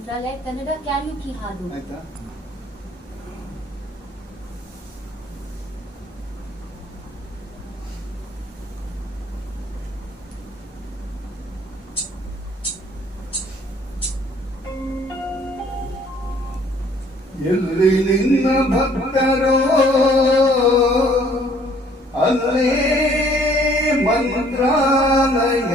ಮಂತ್ರಾಲಯ ಕನ್ನಡ ಕ್ಯಾರಿಯೋಕಿ ಹಾಡು. ಆಯ್ತಾ? ಎಲ್ಲಿ ನಿನ್ನ ಭಕ್ತರೋ ಅಲ್ಲೇ ಮಂತ್ರಾಲಯ,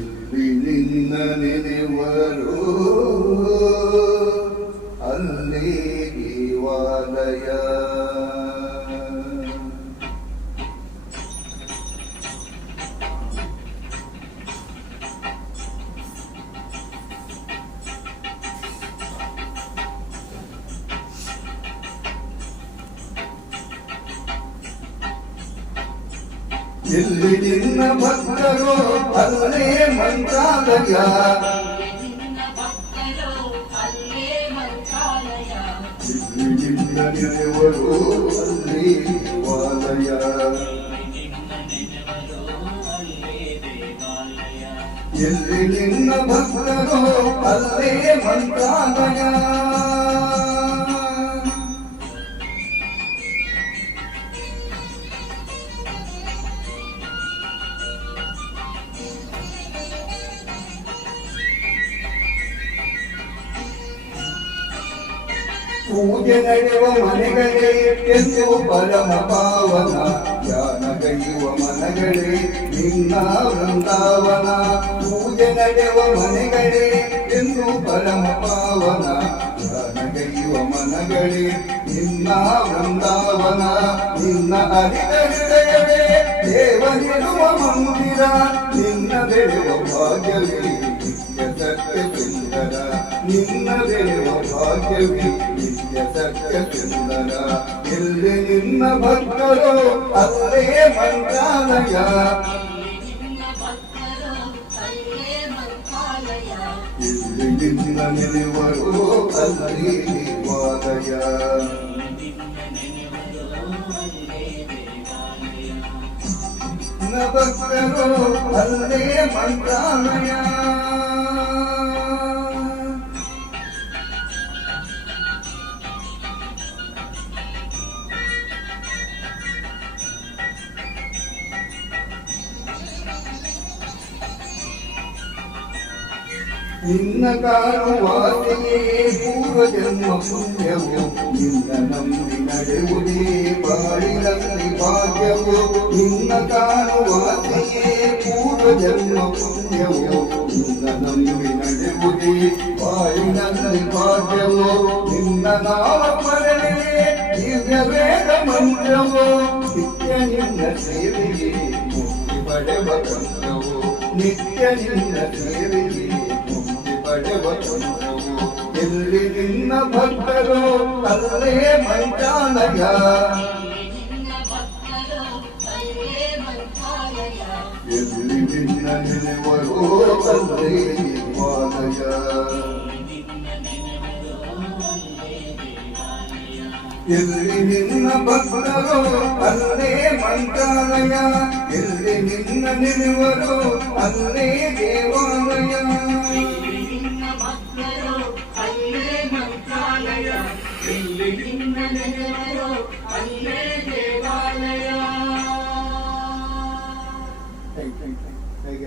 ಇಲ್ಲಿ ನಿನ್ನ ನೆನೆವರು ಅಲ್ಲೇ ದೇವಾಲಯ. ಎಲ್ಲಿ ನಿನ್ನ ಭಕ್ತರೋ ಅಲ್ಲೇ ಮಂತ್ರಾಲಯ, ಇಲ್ಲಿ ನಿನ್ನ ನೆನೆವರು ಅಲ್ಲೇ ದೇವಾಲಯ. ಎಲ್ಲಿ ನಿನ್ನ ಭಕ್ತರೋ ಅಲ್ಲೇ ಮಂತ್ರಾಲಯ. ಪೂಜೆ ನಡೆಯುವ ಮನೆಗಳೇ ಎಂದು ಪರಮ ಪಾವನ, ಧ್ಯಾನಗೈಯುವ ಮನಗಳೇ ನಿನ್ನ ವೃಂದಾವನ. ಪೂಜೆ ನಡೆಯುವ ಮನೆಗಳೇ ಎಂದು ಪರಮ ಪಾವನ, ಧ್ಯಾನಗೈಯುವ ಮನಗಳೇ ನಿನ್ನ ವೃಂದಾವನ. ನಿನ್ನ ಅರಿತ ಹೃದಯವೇ ದೇವರಿರುವ ಮಂದಿರ, ನಿನ್ನ ಬೆಳೆಯುವ ಭಾಗ್ಯವೇ ನಿತ್ಯ ಸತ್ಯ ಸುಂದರ. ನಿನ್ನ ಬೆಳೆಯುವ ಭಾಗ್ಯವೇ ನಿತ್ಯ ಸತ್ಯ ಸುಂದರ. ಎಲ್ಲಿ ನಿನ್ನ ಭಕ್ತರೋ ಅಲ್ಲೇ ಮಂತ್ರಾಲಯ, ಎಲ್ಲಿ ನಿನ್ನ ನೆನೆವರು ಅಲ್ಲೇ ದೇವಾಲಯ. ನಿನ್ನ ಭಕ್ತರೋ ಅಲ್ಲೇ ಮಂತ್ರಾಲಯ. ನಿನ್ನ ಕಾಣುವಾಸೆಯೇ ಪೂರ್ವ ಜನ್ಮ ಪುಣ್ಯವು, ನಿನ್ನ ನಂಬಿ ನಡೆಯುವುದೇ ಬಾಳಿನಲ್ಲಿ ಭಾಗ್ಯವು. ನಿನ್ನ ಕಾಣುವಾಸೆಯೇ ಪೂರ್ವ ಜನ್ಮ ಪುಣ್ಯವು, ನಿನ್ನ ನಂಬಿ ನಡೆಯುವುದೇ ಬಾಳಿನಲ್ಲಿ ಭಾಗ್ಯವು. ನಿನ್ನ ನಾಮ ಸ್ಮರಣೆಯೇ ದಿವ್ಯ ವೇದ ಮಂತ್ರವು, ನಿತ್ಯ ನಿನ್ನ ಸೇವೆಯೇ ಮುಕ್ತಿ ಪಡೆವ ತಂತ್ರವು. ನಿತ್ಯ ನಿನ್ನ ಸೇವೆಯೇ ಪಡೆವ ತಂತ್ರವು. ಎಲ್ಲಿ ನಿನ್ನ ಭಕ್ತರೋ ಅಲ್ಲೇ ಮಂತ್ರಾಲಯ, ಎಲ್ಲಿ ನಿನ್ನ ನೆನೆವರು ಅಲ್ಲೇ ದೇವಾಲಯ. ಎಲ್ಲಿ ನಿನ್ನ ಭಕ್ತರೋ ಅಲ್ಲೇ ಮಂತ್ರಾಲಯ, ಎಲ್ಲಿ ನಿನ್ನ ನೆನೆವರು ಅಲ್ಲೇ